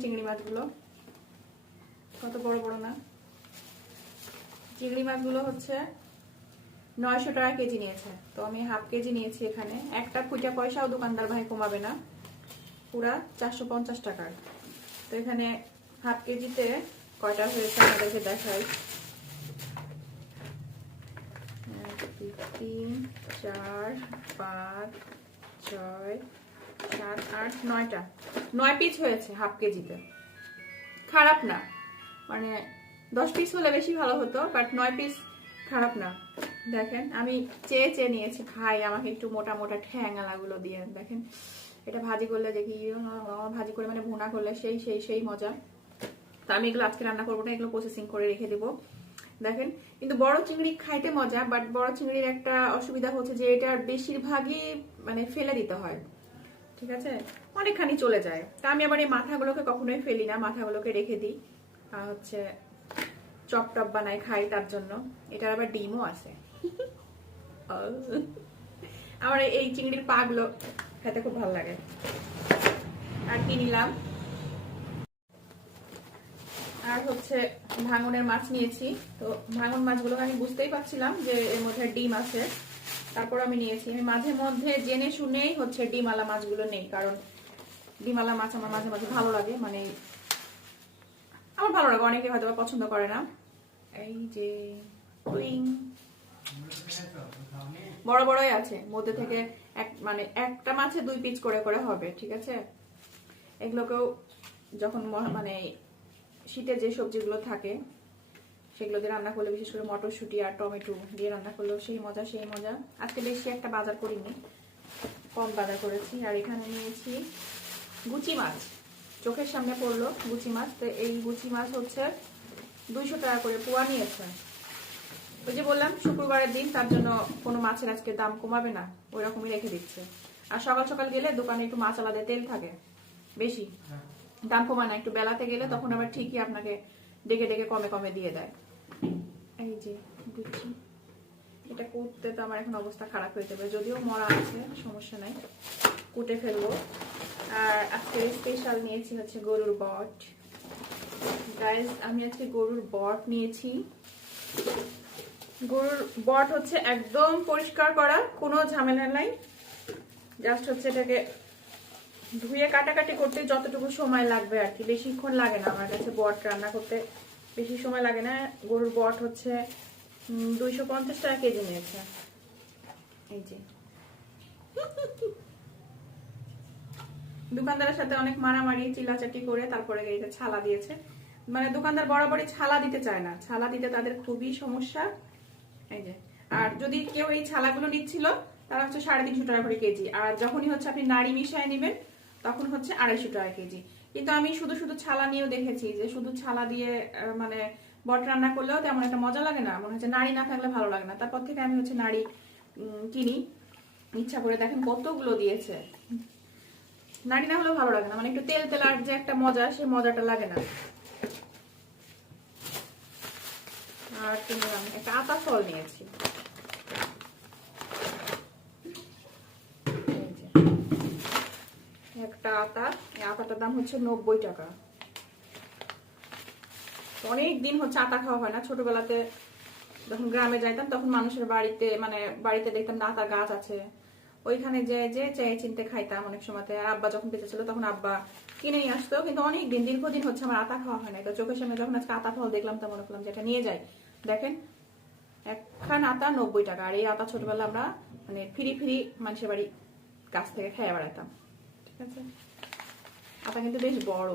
চিংড়ি মাছ। কত বড় বড় না? চিংড়ি মাছগুলো হচ্ছে নয়শো টাকা কেজি নিয়েছে। তো আমি হাফ কেজি নিয়েছি এখানে। একটা দোকানদার ভাই কমাবে না। পুরা চারশো পঞ্চাশ তো এখানে হাফ কেজিতে কয়টা হয়েছে আমাদেরকে দেখাই। তিন, চার, পাঁচ, ছয়, সাত, আট, নয়টা। নয় পিস হয়েছে হাফ কেজিতে। খারাপ না। মানে দশ পিস হলে বেশি ভালো হতো বাট নয় পিস খারাপ না। দেখেন, আমি চেয়ে চেয়ে নিয়েছি খাই আমাকে একটু মোটা মোটা ঠ্যাঙালাগুলো দিয়ে, দেখেন। এটা ভাজি করলে দেখি ভাজি করে মানে ভুনা করলে সেই সেই সেই মজা। তো আমি এগুলো আজকে রান্না করব না, এগুলো প্রসেসিং করে রেখে দেবো। দেখেন, কিন্তু বড় চিংড়ি খাইতে মজা বাট বড় চিংড়ির একটা অসুবিধা হচ্ছে যে এটা বেশিরভাগই মানে ফেলে দিতে হয়। ঠিক আছে? অনেকখানি চলে যায়। তা আমি আবার এই মাথাগুলোকে কখনোই ফেলি না, মাথাগুলোকে রেখে দিই। হচ্ছে চপ টপ বানাই, খাই তার জন্য। এটার আবার ডিমও আছে। আমার এই চিংড়ির পা গুলো খেতে খুব ভালো লাগে। আর কি নিলাম? আর হচ্ছে ভাঙনের মাছ নিয়েছি। তো ভাঙন মাছগুলো আমি বুঝতেই পারছিলাম যে এর মধ্যে ডিম আছে। তারপর আমি নিয়েছি। আমি মাঝে মধ্যে জেনে শুনেই হচ্ছে ডিমালা মাছগুলো নেই, কারণ ডিমালা মাছ আমার মাঝে মাঝে ভালো লাগে। মানে আমার ভালো লাগে। অনেকে হয়তো পছন্দ করে না। এই যে। বড় বড়ই আছে। মধ্যে থেকে এক মানে একটা মাছে দুই পিস করে করে হবে, ঠিক আছে? এগুলোকেও যখন মানে শীতে যে সবজিগুলো থাকে, সেগুলো দিয়ে রান্না করলে, বিশেষ করে মটরশুঁটি আর টমেটো দিয়ে রান্না করলেও সেই মজা সেই মজা। আজকে বেশি একটা বাজার করিনি, কম বাজার করেছি। আর এখানে নিয়েছি গুচি মাছ। চোখের সামনে পড়ল গুচি মাছ। তো এই গুচি মাছ হচ্ছে দুইশো টাকা করে পোয়া নিয়েছে। ওই যে বললাম, শুক্রবারের দিন তার জন্য কোনো মাছের আজকে দাম কমাবে না ওই রকমই রেখে দিচ্ছে। আর সকাল সকাল গেলে দোকানে একটু মাছ আলাদা তেল থাকে, বেশি। দাম কমায় না, একটু বেলাতে গেলে তখন আবার ঠিকই আপনাকে ডেকে ডেকে কমে কমে দিয়ে দেয়। এই যে বুঝছি এটা কুটতে তো আমার এখন অবস্থা খারাপ হয়ে যাবে, যদিও মরা আছে, সমস্যা নাই। কুটে ফেলব। আর আজকে স্পেশাল নিয়েছি হচ্ছে গরুর বট। গাইজ আমি আজকে গরুর বট নিয়েছি। গরুর বট হচ্ছে একদম পরিষ্কার করা, কোনো ঝামেলা নাই। জাস্ট হচ্ছে এটাকে ধুয়ে কাটাকাটি করতে যতটুকু সময় লাগবে আর কি। বেশিক্ষণ লাগে না আমার কাছে বট রান্না করতে। বেশি সময় লাগে না। গরুর বট হচ্ছে দুইশো পঞ্চাশ টাকা কেজি নিয়েছে। এই যে। দোকানদারের সাথে অনেক মারামারি চিল্লাচাটি করে তারপরে এই ছালা দিয়েছে। মানে দোকানদার বরাবরই ছালা দিতে চায় না। ছালা দিতে তাদের খুবই সমস্যা। আর যদি কেউ এই ছালাগুলো নিচ্ছিল, তারা হচ্ছে সাড়ে তিনশো টাকা করে কেজি। আর যখনই হচ্ছে আপনি নাড়ি মিশায় নেবেন, তখন হচ্ছে আড়াইশো টাকা কেজি। কিন্তু আমি শুধু শুধু ছালা নিয়েও দেখেছি যে শুধু ছালা দিয়ে মানে বট রান্না করলেও তেমন একটা মজা লাগে না। মনে হচ্ছে নাড়ি না থাকলে ভালো লাগে না। তারপর থেকে আমি হচ্ছে নাড়ি কিনি। ইচ্ছা করে দেখেন কতগুলো দিয়েছে। নাড়ি না হলেও ভালো লাগে না। মানে একটু তেল তেল আর যে একটা মজা সেই মজাটা লাগে না। আর কি নিলাম একটা আতা ফল নিয়েছি। একটা আতা, এই আতাটার দাম হচ্ছে নব্বই টাকা। অনেক দিন হচ্ছে আতা খাওয়া হয় না। ছোটবেলাতে যখন গ্রামে যাইতাম, তখন মানুষের বাড়িতে মানে বাড়িতে দেখতাম আতা গাছ আছে। ওইখানে যে যে চেয়ে চিনতে খাইতাম অনেক সময়তে। আর আব্বা যখন বেঁচে ছিল, তখন আব্বা কিনে নিয়ে আসতো। কিন্তু অনেক দিন দীর্ঘদিন হচ্ছে আমার আতা খাওয়া হয় না তো চোখের সামনে যখন আজকে আতা ফল দেখলাম তো মনে করলাম যে এটা নিয়ে যাই। দেখেন, একখান আতা নব্বই টাকা, আর এই আতা ছোটবেলা আমরা মানে ফিরি ফিরি মানুষের বাড়ি গাছ থেকে খেয়ে বেড়াতাম ঠিক আছে? আতা কিন্তু বেশ বড়,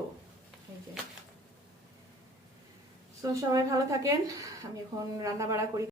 এই যে। সবাই ভালো থাকেন, আমি এখন রান্না বাড়া করি।